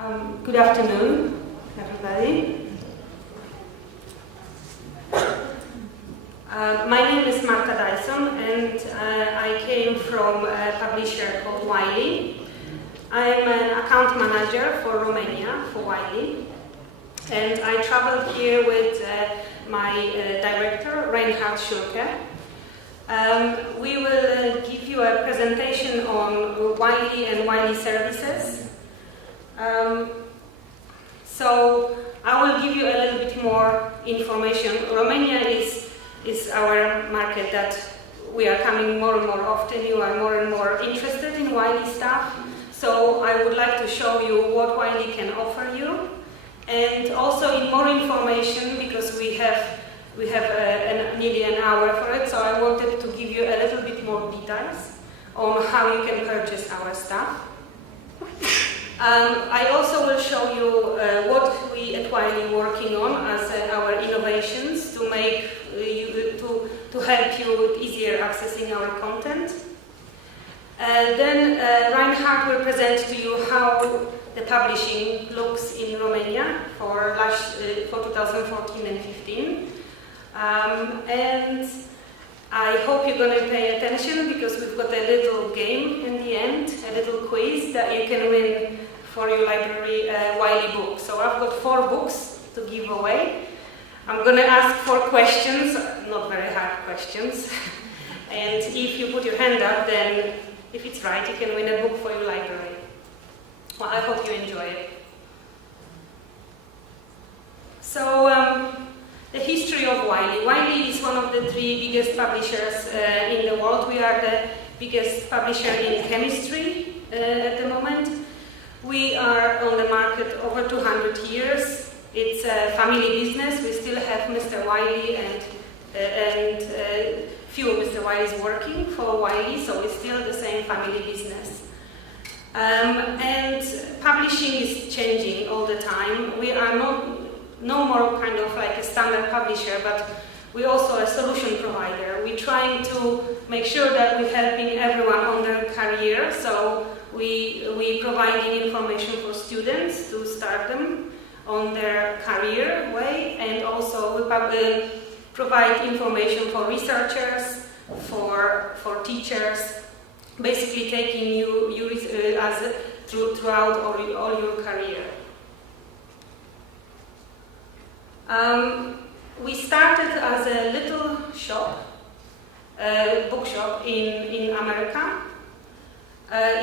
Good afternoon, everybody. My name is Marta Dyson, and I came from a publisher called Wiley. I'm an account manager for Romania, for Wiley, and I traveled here with my director, Reinhard Schulke. We will give you a presentation on Wiley and Wiley services. So I will give you a little bit more information. Romania is our market that we are coming more and more often. You are more and more interested in Wiley stuff. So I would like to show you what Wiley can offer you, and also in more information, because we have nearly an hour for it. So I wanted to give you a little bit more details on how you can purchase our stuff. I also will show you what we at Wiley working on as our innovations to make to help you with easier accessing our content. Then Reinhard will present to you how the publishing looks in Romania for 2014 and 15. And I hope you're going to pay attention, because we've got a little game in the end, a little quiz that you can win for your library Wiley book. So I've got 4 books to give away. I'm going to ask 4 questions, not very hard questions. And if you put your hand up, then if it's right, you can win a book for your library. Well, I hope you enjoy it. So, the history of Wiley. Wiley is one of the 3 biggest publishers in the world. We are the biggest publisher in chemistry at the moment. We are on the market over 200 years. It's a family business. We still have Mr. Wiley and few Mr. Wileys working for Wiley, so it's still the same family business. And publishing is changing all the time. We are no more kind of like a standard publisher, but we're also a solution provider. We're trying to make sure that we're helping everyone on their career. So we providing information for students to start them on their career way, and also we provide information for researchers, for teachers, basically taking you throughout all your career. We started as a little shop, bookshop in America,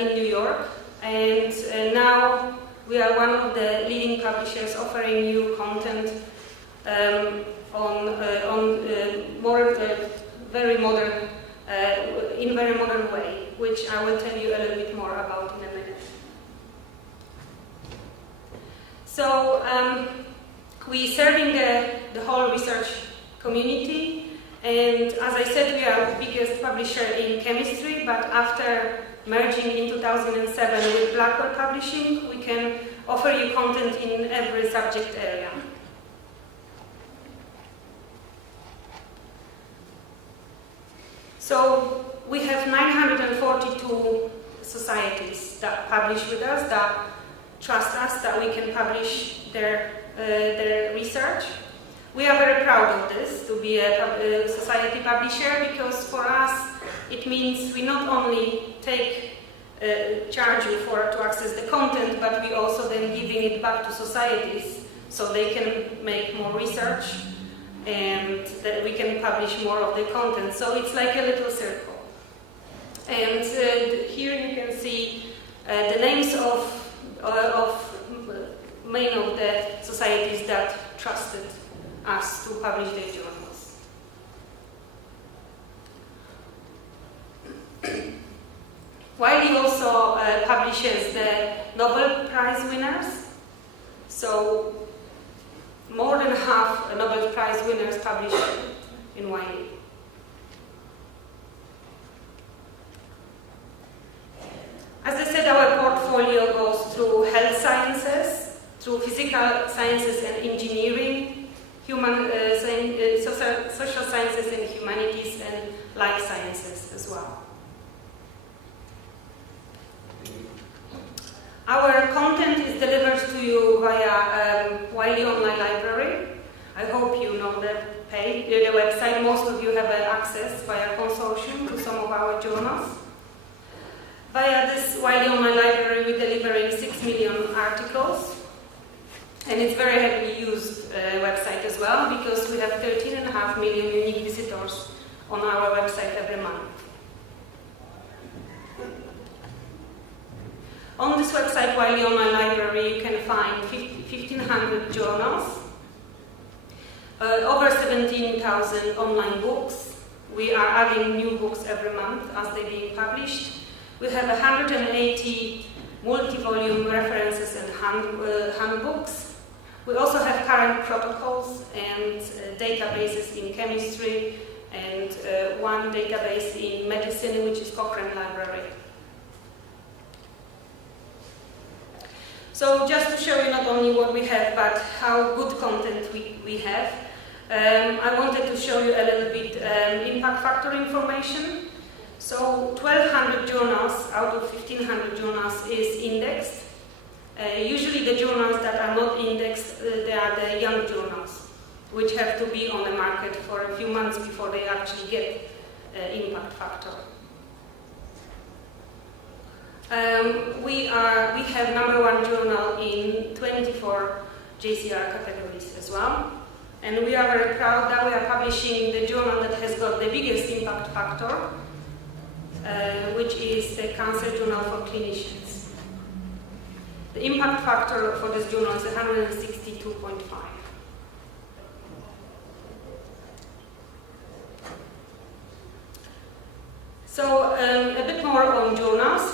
in New York, and now we are one of the leading publishers offering you content very modern, in very modern way, which I will tell you a little bit more about in a minute. So we serving the whole research community, and as I said, we are the biggest publisher in chemistry, but after merging in 2007 with Blackwell Publishing, we can offer you content in every subject area. So we have 942 societies that publish with us, that trust us that we can publish their research. We are very proud of this, to be a society publisher, because for us it means we not only charge you to access the content, but we also then giving it back to societies so they can make more research and that we can publish more of the content. So it's like a little circle. And here you can see the names of many of the societies that trusted us to publish their journals. Wiley also publishes the Nobel Prize winners. So more than half Nobel Prize winners publish in Wiley. As I said, our portfolio goes through health sciences, through physical sciences and engineering, social sciences and humanities, and life sciences as well. Our content is delivered to on the website. Most of you have access via consortium to some of our journals. Via this Wiley Online Library, we're delivering 6 million articles. And it's very heavily used website as well, because we have 13.5 million unique visitors on our website every month. On this website, Wiley Online Library, you can find 1,500 journals, over 17,000 online books. We are adding new books every month as they're being published. We have 180 multi-volume references and handbooks. We also have current protocols and databases in chemistry, and one database in medicine, which is Cochrane Library. So just to show you not only what we have, but how good content we have, I wanted to show you a little bit impact factor information. So 1,200 journals out of 1,500 journals is indexed. Usually the journals that are not indexed, they are the young journals, which have to be on the market for a few months before they actually get impact factor. We have #1 journal in 24 JCR categories as well. And we are very proud that we are publishing the journal that has got the biggest impact factor, which is the Cancer Journal for Clinicians. The impact factor for this journal is 162.5. So a bit more on journals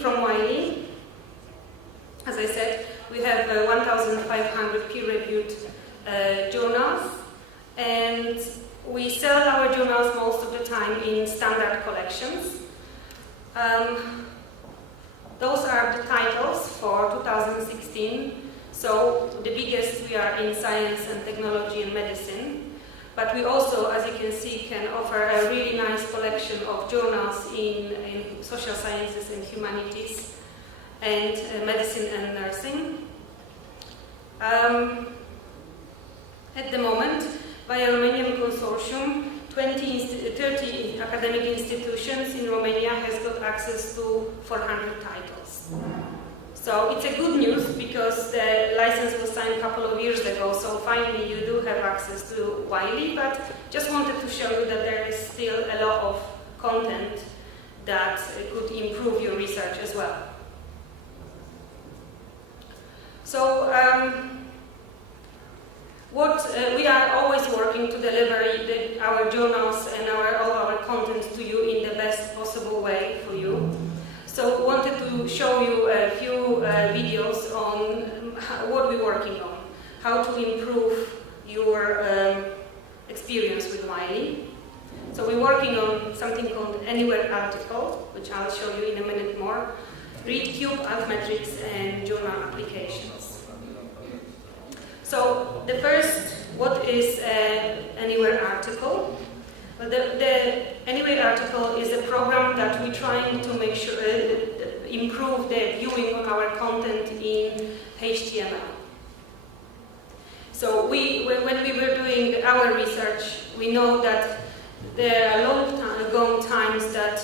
from Wiley. As I said, we have 1,500 peer-reviewed journals, and we sell our journals most of the time in standard collections. Those are the titles for 2016. So the biggest, we are in science and technology and medicine. But we also, as you can see, can offer a really nice collection of journals in social sciences and humanities, and medicine and nursing. At the moment, via Romanian consortium, 30 academic institutions in Romania has got access to 400 titles. So it's a good news, because the license was signed a couple of years ago, so finally you do have access to Wiley, but just wanted to show you that there is still a lot of content that could improve your research as well. So we are always working to deliver our journals and all our content to you in the best possible way for you. So wanted to show you a few videos on what we're working on, how to improve your experience with Wiley. So we're working on something called Anywhere Article, which I'll show you in a minute more, ReadCube, Altmetrics, and journal applications. So the first, what is Anywhere Article? Well, the Anywhere Article is a program that we're trying to make sure improve the viewing of our content in HTML. So when we were doing our research, we know that there are long times that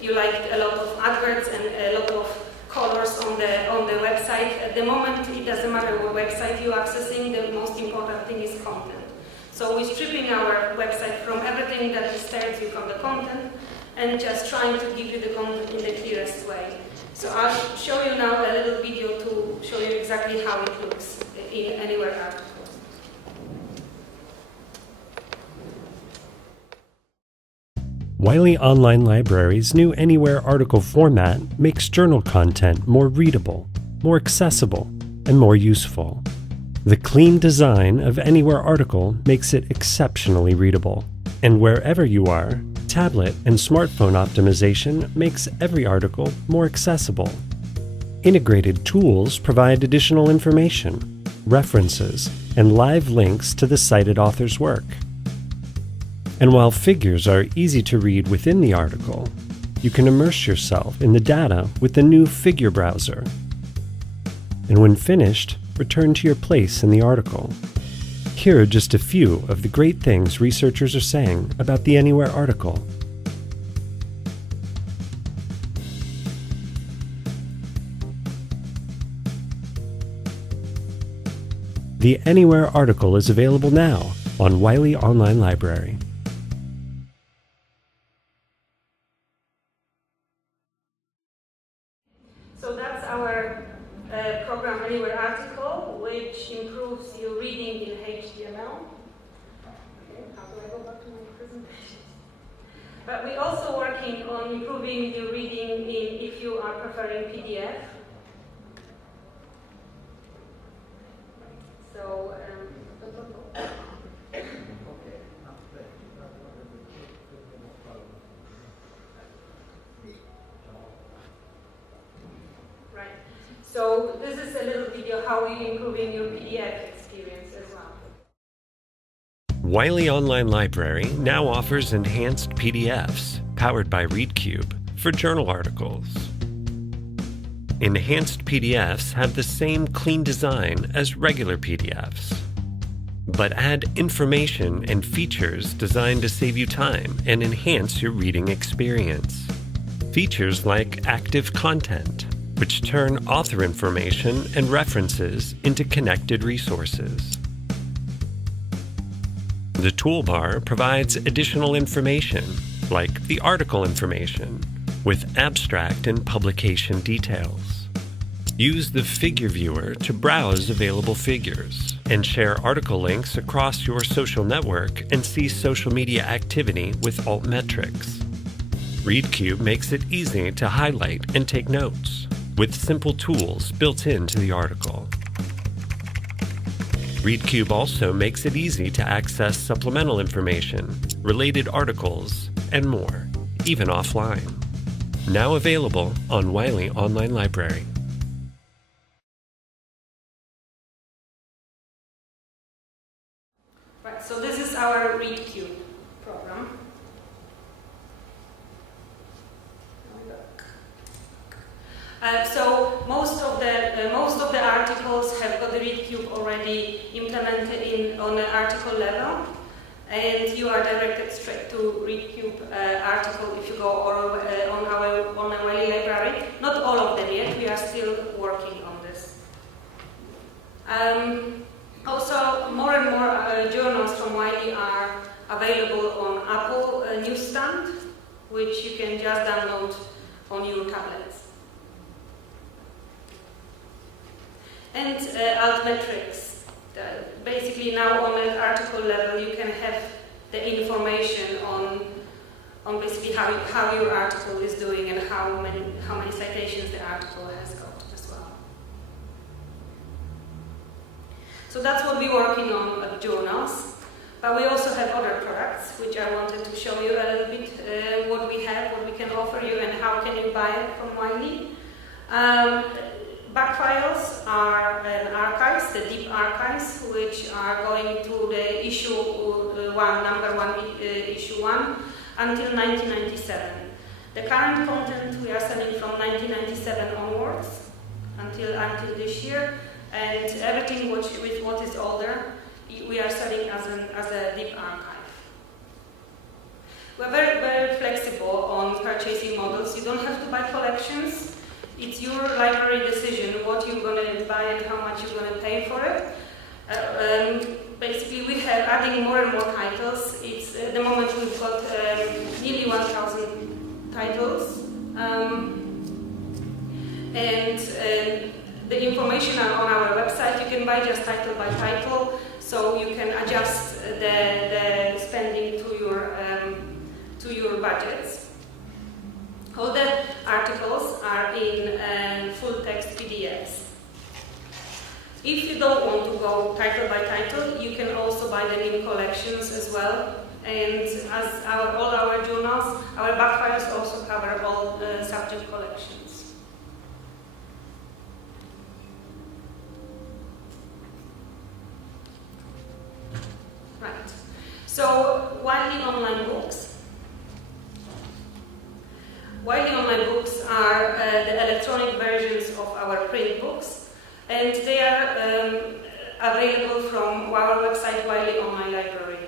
you liked a lot of adverts and a lot of colors on the website. At the moment, it doesn't matter what website you're accessing, the most important thing is content. So we're stripping our website from everything that disturbs you from the content and just trying to give you the content in the clearest way. So I'll show you now a little video to show you exactly how it looks in Anywhere Article. Wiley Online Library's new Anywhere Article format makes journal content more readable, more accessible, and more useful. The clean design of Anywhere Article makes it exceptionally readable. And wherever you are, tablet and smartphone optimization makes every article more accessible. Integrated tools provide additional information, references, and live links to the cited author's work. And while figures are easy to read within the article, you can immerse yourself in the data with the new Figure Browser. And when finished, return to your place in the article. Here are just a few of the great things researchers are saying about the Anywhere article. The Anywhere article is available now on Wiley Online Library. So that's our program Anywhere article, which improves your reading in HTML. Okay, how do I go back to my presentation? But we're also working on improving your reading if you are preferring PDF. So, right. So this is a little video how we're improving your PDF experience as well. Wiley Online Library now offers enhanced PDFs powered by ReadCube for journal articles. Enhanced PDFs have the same clean design as regular PDFs, but add information and features designed to save you time and enhance your reading experience. Features like active content, which turn author information and references into connected resources. The toolbar provides additional information, like the article information, with abstract and publication details. Use the Figure Viewer to browse available figures, and share article links across your social network and see social media activity with altmetrics. ReadCube makes it easy to highlight and take notes, with simple tools built into the article. ReadCube also makes it easy to access supplemental information, related articles, and more, even offline. Now available on Wiley Online Library. Right, so this is our ReadCube program. So most of the articles have got the ReadCube already implemented on an article level, and you are directed straight to ReadCube article if you go on our Wiley library. Not all of them yet. We are still working on this. Also, more and more journals from Wiley are available on Apple Newsstand, which you can just download on your tablets. And altmetrics. Basically now on an article level you can have the information on basically how your article is doing and how many citations the article has got as well. So that's what we're working on at journals. But we also have other products which I wanted to show you a little bit what we have, what we can offer you, and how can you buy it from Wiley. Backfiles are archives, the deep archives, which are going to the issue number 1, issue 1, until 1997. The current content we are selling from 1997 onwards until this year, and everything with what is older, we are selling as a deep archive. We're very, very flexible on purchasing models. You don't have to buy collections. It's your library decision what you're going to buy and how much you're going to pay for it. Basically, we have adding more and more titles. At the moment we've got nearly 1,000 titles, and the information are on our website. You can buy just title by title, so you can adjust the spending to your budgets. All the articles are in full text PDFs. If you don't want to go title by title, you can also buy them in collections as well. And as all our journals, our backfiles also cover all subject collections. Right. So, Wiley online books. Wiley online books are the electronic versions of our print books, and they are available from our website, Wiley Online Library.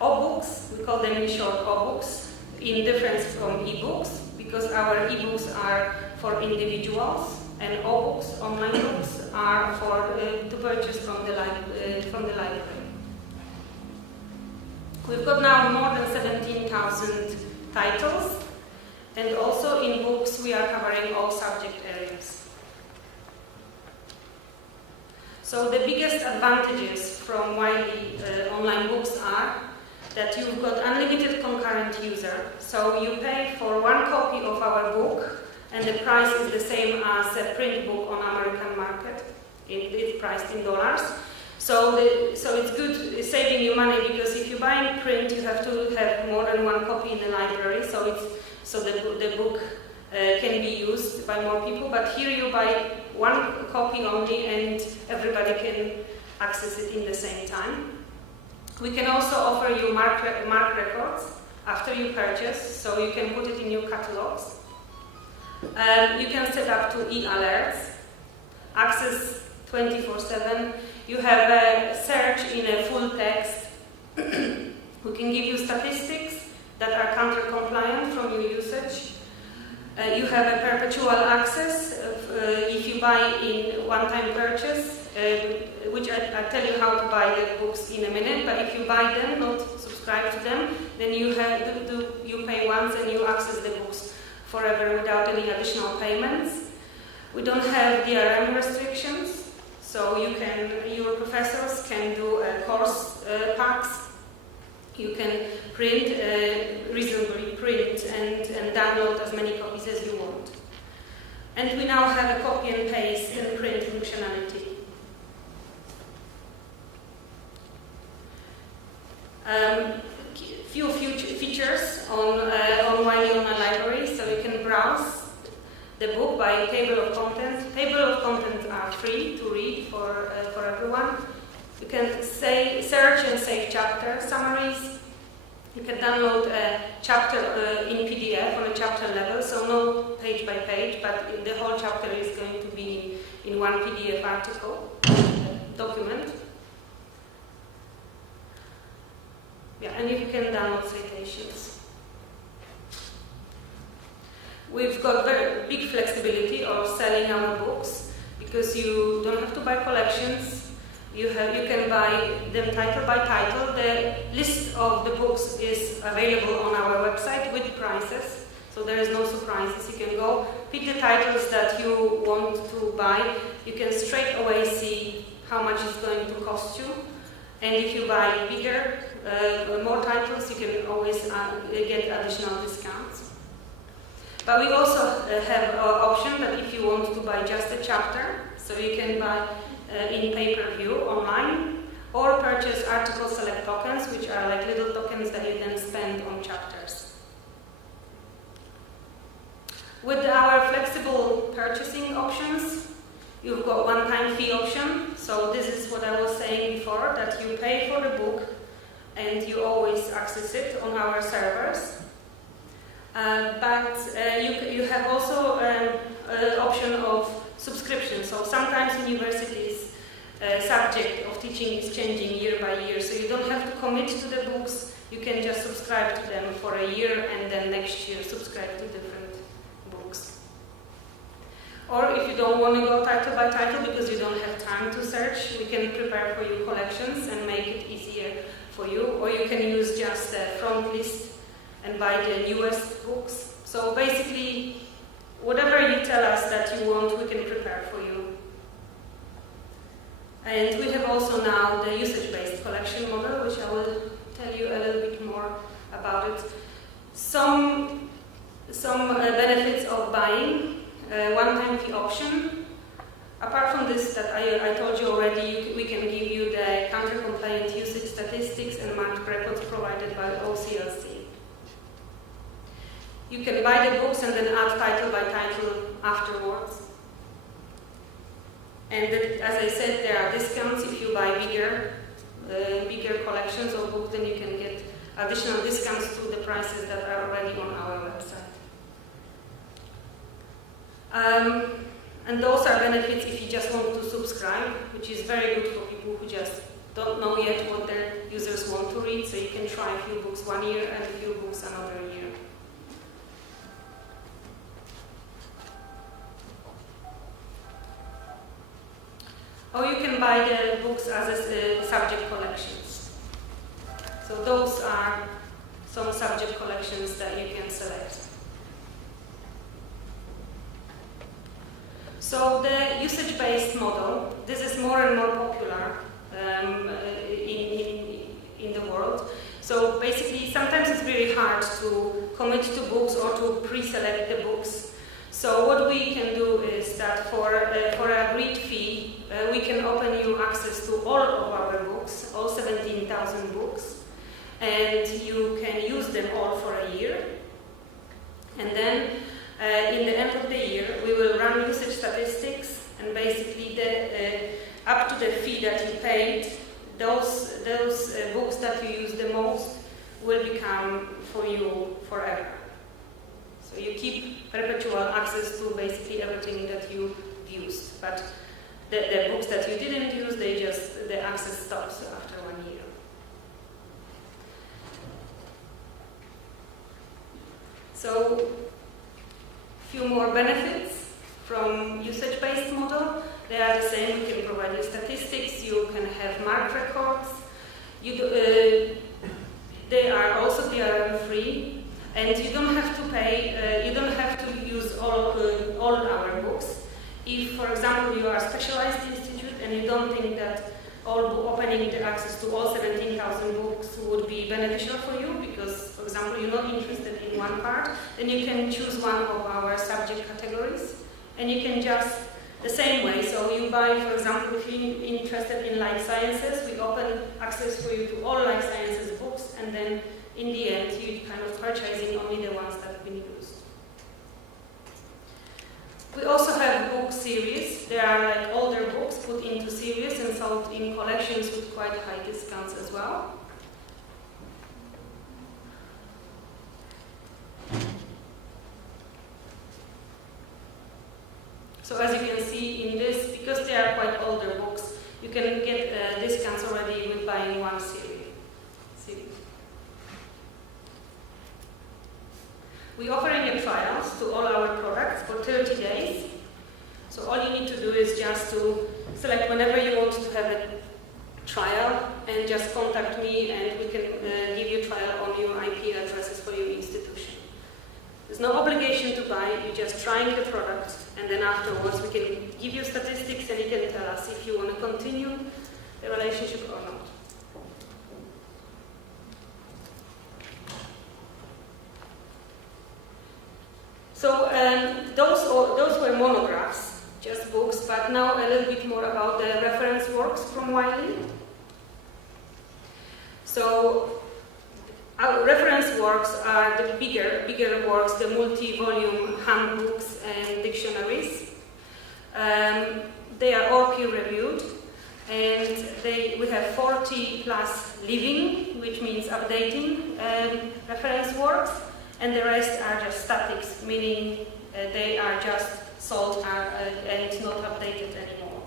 O-books, we call them in short O-books, in difference from e-books, because our e-books are for individuals, and O-books, online books, are for to purchase from the library. We've got now more than 17,000 titles, and also in books we are covering all subject areas. So the biggest advantages from Wiley online books are that you've got unlimited concurrent user. So you pay for one copy of our book, and the price is the same as a print book on American market. It's priced in dollars. So it's good, it's saving you money, because if you buy in print, you have to have more than one copy in the library. So the book can be used by more people. But here you buy one copy only, and everybody can access it in the same time. We can also offer you mark records after you purchase, so you can put it in your catalogs. You can set up to e-alerts, access 24/7. You have a search in a full text. We can give you statistics that are counter-compliant from your usage. You have a perpetual access if you buy in one-time purchase, which I'll tell you how to buy the books in a minute, but if you buy them, not subscribe to them, then you pay once and you access the books forever without any additional payments. We don't have DRM restrictions, so your professors can do course packs. You can print, reasonably print and download as many copies as you want. And we now have a copy and paste and print functionality. Few features on Wiley Online Library, so you can browse the book by table of contents. Table of contents are free to read for everyone. You can search and save chapter summaries. You can download a chapter in PDF on a chapter level, so no page by page, but the whole chapter is going to be in one PDF article, document. Yeah, and you can download citations. We've got very big flexibility of selling our books, because you don't have to buy collections. You can buy them title by title. The list of the books is available on our website with prices, so there is no surprises. You can go pick the titles that you want to buy. You can straight away see how much it's going to cost you, and if you buy bigger, more titles, you can always get additional discounts. But we also have an option that if you want to buy just a chapter, so you can buy in pay-per-view online, or purchase article select tokens, which are like little tokens that you then spend on chapters. With our flexible purchasing options, you've got one-time fee option. So this is what I was saying before, that you pay for the book and you always access it on our servers. But you have also an option of subscription. So sometimes universities' subject of teaching is changing year by year, so you don't have to commit to the books. You can just subscribe to them for a year, and then next year subscribe to different books. Or if you don't want to go title by title because you don't have time to search, we can prepare for you collections and make it easier for you. Or you can use just the front list and buy the newest books. So basically, whatever you tell us that you want, we can prepare for you. And we have also now the usage-based collection model, which I will tell you a little bit more about it. Some benefits of buying one-time fee option. Apart from this that I told you already, we can give you the counter-compliant usage statistics and marked records provided by OCLC. You can buy the books and then add title by title afterwards. And as I said, there are discounts if you buy bigger collections of books, then you can get additional discounts to the prices that are already on our website. And those are benefits if you just want to subscribe, which is very good for people who just don't know yet what their users want to read. So you can try a few books 1 year and a few books another year. Or you can buy the books as subject collections. So those are some subject collections that you can select. So the usage-based model, this is more and more popular in the world. So basically, sometimes it's really hard to commit to books or to pre-select the books. So what we can do is that for a agreed fee, we can open you access to all of our books, all 17,000 books, and you can use them all for a year. And then in the end of the year, we will run usage statistics, and basically up to the fee that you paid, those books that you use the most will become for you forever. So you keep perpetual access to basically everything that you used, but the books that you didn't use, the access stops after 1 year. So, few more benefits from usage-based model. They are the same. We can provide you statistics. You can have marked records. They are also DRM-free, and you don't have to pay. You don't have to use all our books. If, for example, you are a specialized institute and you don't think that opening the access to all 17,000 books would be beneficial for you, because, for example, you're not interested in one part, then you can choose one of our subject categories, and you can just the same way. So you buy, for example, if you're interested in life sciences, we open access for you to all life sciences books, and then in the end, you're kind of purchasing only the ones that have been used. We also have book series. They are like older books put into series and sold in collections with quite high discounts as well. So as you can see in this, because they are quite older books, you can get discounts already with buying one series. We're offering trials to all our products for 30 days. So all you need to do is just to select whenever you want to have a trial and just contact me, and we can give you a trial on your IP addresses for your institution. There's no obligation to buy, you're just trying the product, and then afterwards we can give you statistics and you can tell us if you want to continue the relationship or not. So those were monographs, just books, but now a little bit more about the reference works from Wiley. So our reference works are the bigger works, the multi-volume handbooks and dictionaries. They are all peer-reviewed, and we have 40 plus living, which means updating reference works. And the rest are just statics, meaning they are just sold and not updated anymore.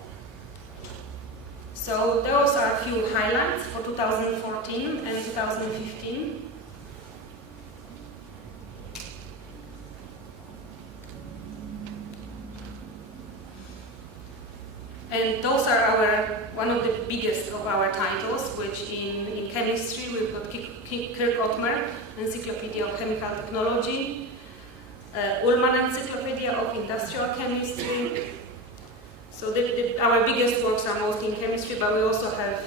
So those are a few highlights for 2014 and 2015. And those are one of the biggest of our titles, which in chemistry we've got Kirk-Ottmer, Encyclopedia of Chemical Technology, Ullmann Encyclopedia of Industrial Chemistry. So our biggest works are mostly in chemistry, but we also have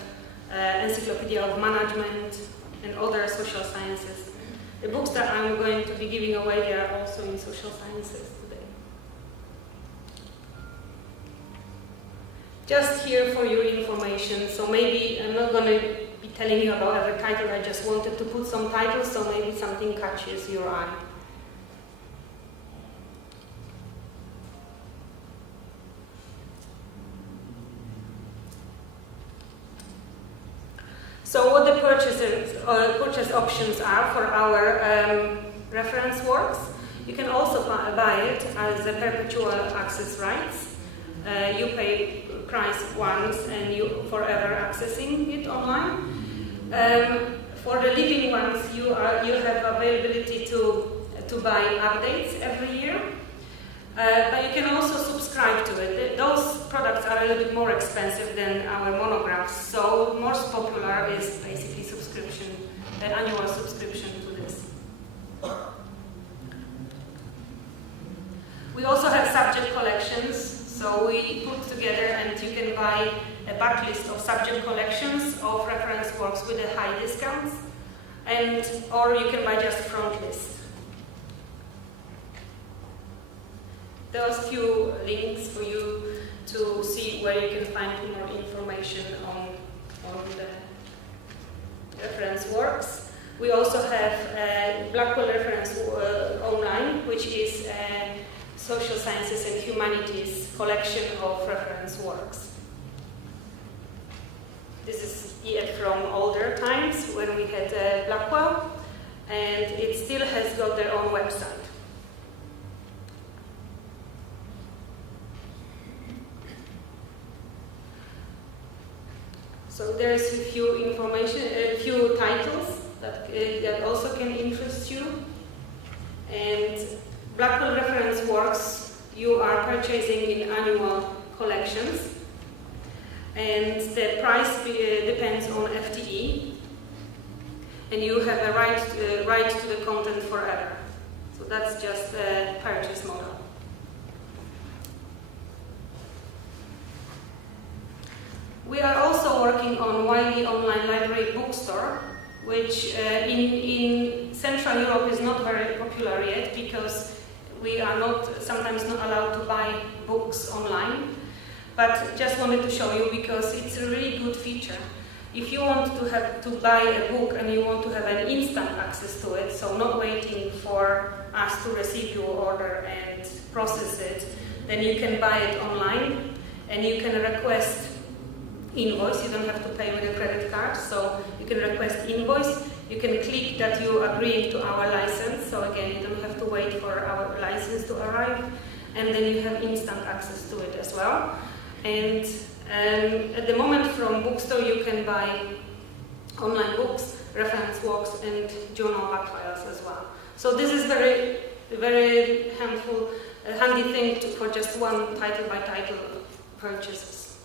Encyclopedia of Management and other social sciences. The books that I'm going to be giving away, they are also in social sciences today. Just here for your information, so maybe I'm not going to be telling you about every title, I just wanted to put some titles so maybe something catches your eye. So what the purchase options are for our reference works, you can also buy it as a perpetual access rights. You pay price once and you forever accessing it online. For the living ones, you have availability to buy updates every year. But you can also subscribe to it. Those products are a little bit more expensive than our monographs, so most popular is basically subscription, an annual subscription to this. We also have subject collections, so we put together and you can buy a backlist of subject collections of reference works with a high discounts, or you can buy just front list. Those few links for you to see where you can find more information on the reference works. We also have Blackwell Reference Online, which is a social sciences and humanities collection of reference works. This is yet from older times when we had Blackwell, and it still has got their own website. So there's a few titles that also can interest you. And Blackwell reference works you are purchasing in annual collections, and the price depends on FTE, and you have a right to the content forever. So that's just a purchase model. We are also working on Wiley Online Library Bookstore, which in Central Europe is not very popular yet because we are sometimes not allowed to buy books online. But just wanted to show you because it's a really good feature. If you want to buy a book and you want to have an instant access to it, so not waiting for us to receive your order and process it, then you can buy it online and you can request invoice. You don't have to pay with a credit card, so you can request invoice. You can click that you agree to our license, so again, you don't have to wait for our license to arrive, and then you have instant access to it as well. And at the moment from bookstore you can buy online books, reference works, and journal back files as well. So this is very, very handy thing for just one title by title purchases.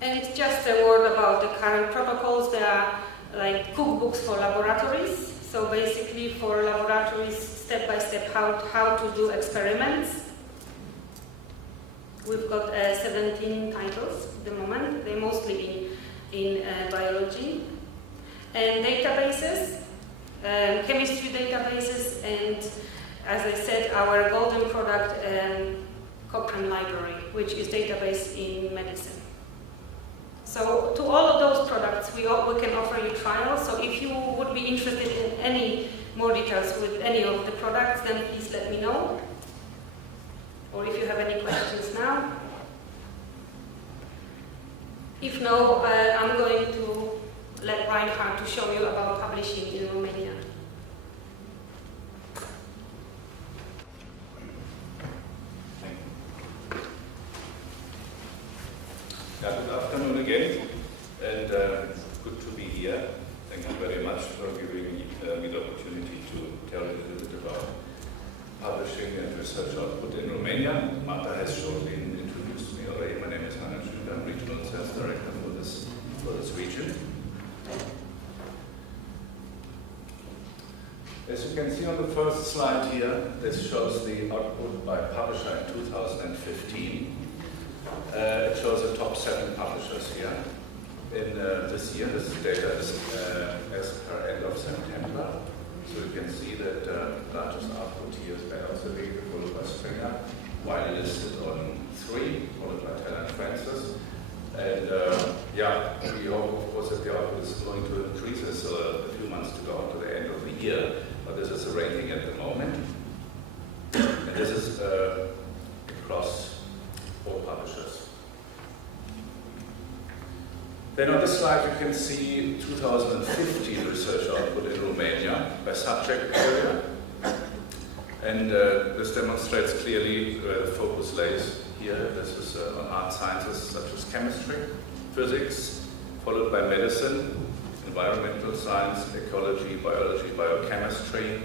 And just a word about the current protocols. There are like cookbooks for laboratories. So basically for laboratories, step by step, how to do experiments. We've got 17 titles at the moment. They're mostly in biology. And databases, chemistry databases, and as I said, our golden product, Cochrane Library, which is database in medicine. So to all of those products, we can offer you trials. So if you would be interested in any more details with any of the products, then please let me know. Or if you have any questions now. If no, I'm going to let Reinhard to show you about publishing in Romania. Good afternoon again, and good to be here. Thank you very much for giving me the opportunity to tell you a little bit about publishing and research output in Romania. Marta has shortly introduced me already. My name is Hannes Schüler. I'm Regional Sales Director for this region. As you can see on the first slide here, this shows the output by publisher in 2015. It shows the top 7 publishers here. In this year, this data is as per end of September. So you can see that largest output here is by Elsevier, followed by Springer, Wiley listed on 3, followed by Taylor and Francis. And we hope, of course, that the output is going to increase. There's a few months to go to the end of the year, but this is the rating at the moment. And this is across all publishers. Then on this slide you can see 2015 research output in Romania by subject area. And this demonstrates clearly where the focus lays here. This is on art sciences such as chemistry, physics, followed by medicine, environmental science, ecology, biology, biochemistry.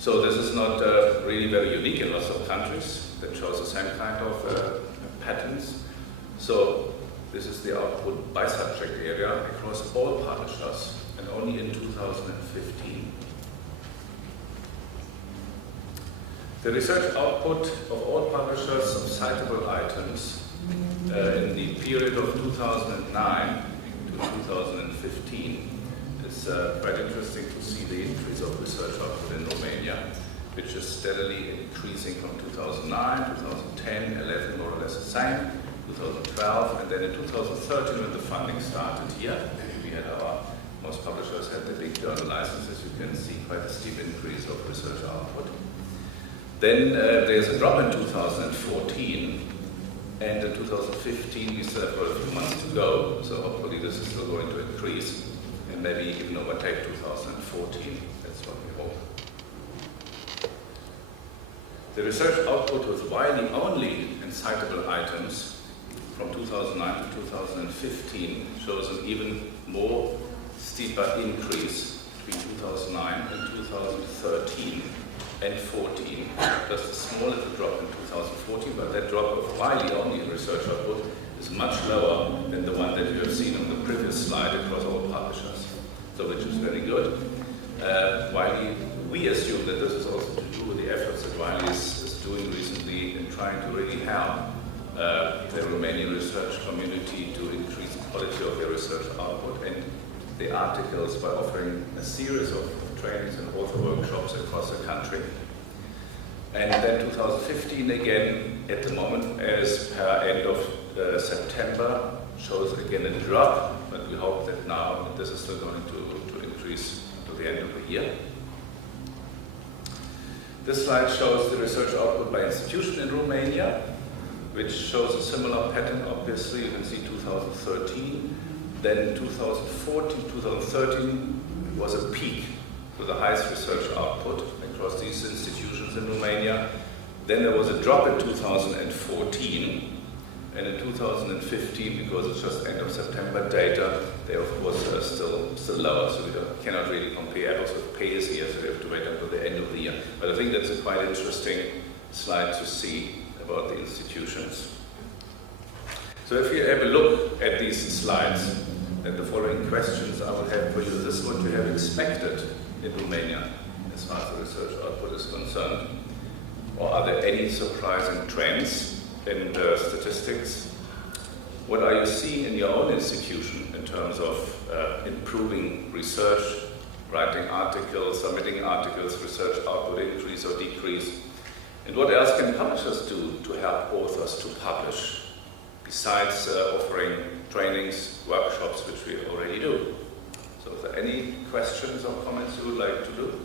So this is not really very unique in lots of countries that shows the same kind of patterns. So this is the output by subject area across all publishers, and only in 2015. The research output of all publishers of citable items in the period of 2009 to 2015 is quite interesting to see the increase of research output in Romania, which is steadily increasing from 2009, 2010, 11 more or less the same, 2012, and then in 2013 when the funding started here, we had most publishers had the big journal licenses, you can see quite a steep increase of research output. Then there's a drop in 2014, and in 2015 we still have got a few months to go, so hopefully this is still going to increase, and maybe even overtake 2014, that's what we hope. The research output with Wiley only in citable items from 2009 to 2015 shows an even more steeper increase between 2009 and 2013. And 14, just a small little drop in 2014, but that drop of Wiley only in research output is much lower than the one that you have seen on the previous slide across all publishers, so which is very good. Wiley, we assume that this is also to do with the efforts that Wiley is doing recently in trying to really help the Romanian research community to increase the quality of their research output and the articles by offering a series of trainings and author workshops across the country. And then 2015 again, at the moment, as per end of September, shows again a drop, but we hope that now this is still going to increase to the end of the year. This slide shows the research output by institution in Romania, which shows a similar pattern. Obviously, you can see 2013, then 2014, 2013 was a peak with the highest research output across these institutions in Romania. Then there was a drop in 2014, and in 2015, because it's just end of September data, they of course are still lower, so we cannot really compare apples with pears here, so we have to wait until the end of the year. But I think that's a quite interesting slide to see about the institutions. So if you have a look at these slides and the following questions I will have for you, is this what you have expected in Romania as far as the research output is concerned? Or are there any surprising trends in the statistics? What are you seeing in your own institution in terms of improving research, writing articles, submitting articles, research output increase or decrease? And what else can publishers do to help authors to publish, besides offering trainings, workshops, which we already do? So is there any questions or comments you would like to do?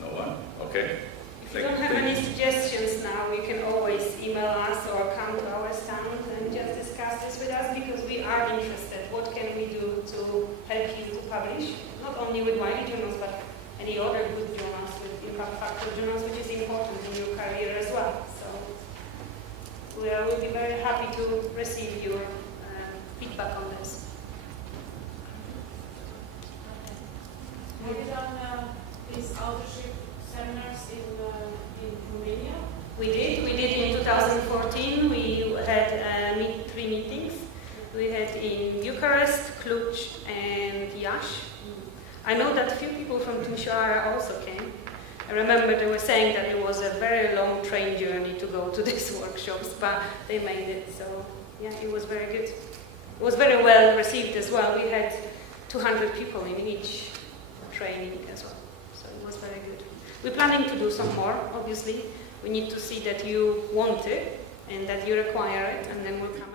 No one? Okay. If you don't have any suggestions now, you can always email us or come to our stand and just discuss this with us, because we are interested. What can we do to help you to publish? Not only with Wiley journals, but any other good journals, with impact factor journals, which is important in your career as well. So we will be very happy to receive your feedback on this. Have you done these authorship seminars in Romania? We did in 2014. We had 3 meetings. We had in Bucharest, Cluj, and Iași. I know that a few people from Timișoara also came. I remember they were saying that it was a very long train journey to go to these workshops, but they made it. So yeah, it was very good. It was very well received as well. We had 200 people in each training as well. So it was very good. We're planning to do some more, obviously. We need to see that you want it and that you require it, and then we'll come